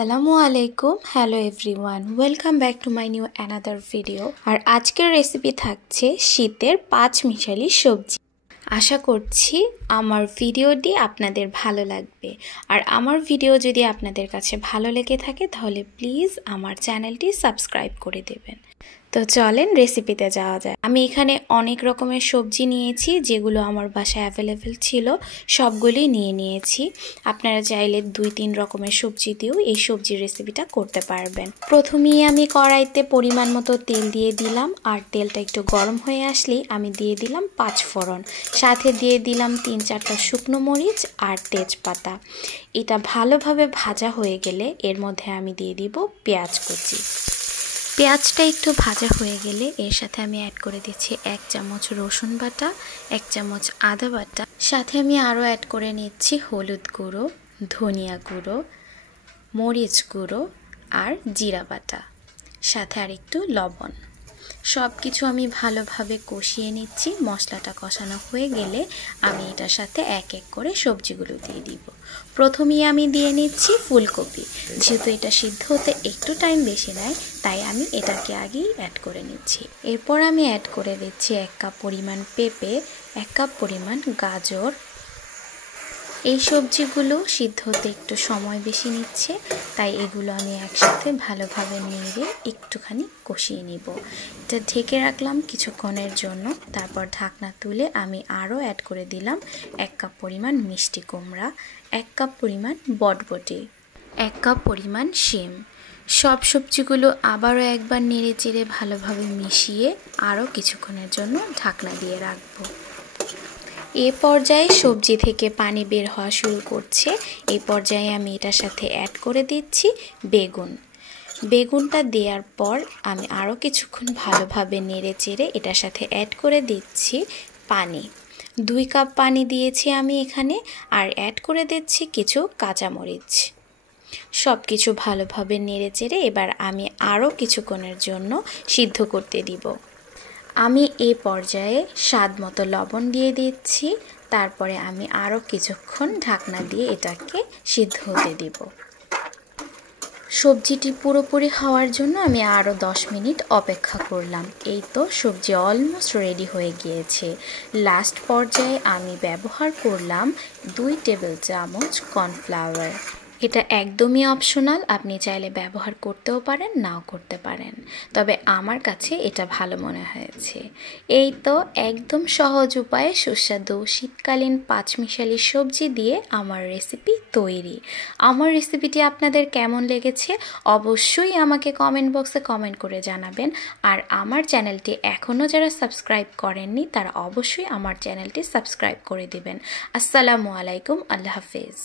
আসসালামু আলাইকুম hello everyone welcome back to my new another video. আর আজকের রেসিপি থাকছে শীতের 5 মিশালি সবজি। আশা করছি আমার ভিডিওটি আপনাদের ভালো লাগবে। আর আমার ভিডিও যদি আপনাদের কাছে ভালো লেগে থাকে তাহলে প্লিজ আমার চ্যানেলটি সাবস্ক্রাইব করে দেবেন। তো চলেন রেসিপিতে যাওয়া যায়। আমি এখানে অনেক রকমের সবজি নিয়েছি, যেগুলো আমার বাসায় অ্যাভেলেবেল ছিল সবগুলোই নিয়েছি। আপনারা চাইলে 2-3 রকমের সবজি দিয়েও এই সবজির রেসিপিটা করতে পারবেন। প্রথমেই আমি কড়াইতে পরিমাণ মতো তেল দিয়ে দিলাম, আর তেলটা একটু গরম হয়ে আসলেই আমি দিয়ে দিলাম 5 ফোড়ন, সাথে দিয়ে দিলাম 3-4টা শুকনো মরিচ আর তেজপাতা। এটা ভালোভাবে ভাজা হয়ে গেলে এর মধ্যে আমি দিয়ে দিব পেঁয়াজ কুচি। পেঁয়াজটা একটু ভাজা হয়ে গেলে এর সাথে আমি অ্যাড করে দিচ্ছি 1 চামচ রসুন বাটা, 1 চামচ আদা বাটা, সাথে আমি আরও অ্যাড করে নিচ্ছি হলুদ গুঁড়ো, ধনিয়া গুঁড়ো, মরিচ গুঁড়ো আর জিরা বাটা, সাথে আর একটু লবণ। সব কিছু আমি ভালোভাবে কষিয়ে নিচ্ছি। মশলাটা কষানো হয়ে গেলে আমি এটার সাথে এক এক করে সবজিগুলো দিয়ে দিব। প্রথমেই আমি দিয়ে নিচ্ছি ফুলকপি। যেহেতু এটা সিদ্ধ হতে একটু টাইম বেশি নেয়, তাই আমি এটাকে আগেই অ্যাড করে নিচ্ছি। এরপর আমি অ্যাড করে দিচ্ছি 1 কাপ পরিমাণ পেঁপে, 1 কাপ পরিমাণ গাজর। এই সবজিগুলো সিদ্ধ হতে একটু সময় বেশি নিচ্ছে, তাই এগুলো আমি একসাথে ভালোভাবে নেড়ে একটুখানি কষিয়ে নিব। এটা ঢেকে রাখলাম কিছুক্ষণের জন্য। তারপর ঢাকনা তুলে আমি আরও অ্যাড করে দিলাম 1 কাপ পরিমাণ মিষ্টি কুমড়া, 1 কাপ পরিমাণ বটবটি, 1 কাপ পরিমাণ শিম। সব সবজিগুলো আবারও একবার নেড়ে চেড়ে ভালোভাবে মিশিয়ে আরও কিছুক্ষণের জন্য ঢাকনা দিয়ে রাখবো। এ পর্যায়ে সবজি থেকে পানি বের হওয়া শুরু করছে। এই পর্যায়ে আমি এটার সাথে অ্যাড করে দিচ্ছি বেগুনটা দেওয়ার পর আমি আরও কিছুক্ষণ ভালোভাবে নেড়ে চেড়ে এটার সাথে অ্যাড করে দিচ্ছি পানি। 2 কাপ পানি দিয়েছি আমি এখানে, আর অ্যাড করে দিচ্ছি কিছু কাঁচামরিচ। সব কিছু ভালোভাবে নেড়ে চেড়ে এবার আমি আরও কিছুক্ষণের জন্য সিদ্ধ করতে দিব। আমি এই পর্যায়ে স্বাদ মতো লবণ দিয়ে দিচ্ছি। তারপরে আমি আরও কিছুক্ষণ ঢাকনা দিয়ে এটাকে সিদ্ধ হতে দিব। সবজিটি পুরোপুরি হওয়ার জন্য আমি আরও 10 মিনিট অপেক্ষা করলাম। এই তো সবজি অলমোস্ট রেডি হয়ে গিয়েছে। লাস্ট পর্যায়ে আমি ব্যবহার করলাম 2 টেবিল চামচ কর্নফ্লাওয়ার। এটা একদমই অপশনাল, আপনি চাইলে ব্যবহার করতেও পারেন, নাও করতে পারেন, তবে আমার কাছে এটা ভালো মনে হয়েছে। এই তো একদম সহজ উপায়ে সুস্বাদু শীতকালীন 5 মিশালি সবজি দিয়ে আমার রেসিপি তৈরি। আমার রেসিপিটি আপনাদের কেমন লেগেছে অবশ্যই আমাকে কমেন্ট বক্সে কমেন্ট করে জানাবেন। আর আমার চ্যানেলটি এখনও যারা সাবস্ক্রাইব করেননি তারা অবশ্যই আমার চ্যানেলটি সাবস্ক্রাইব করে দিবেন। আসসালামু আলাইকুম, আল্লাহ হাফেজ।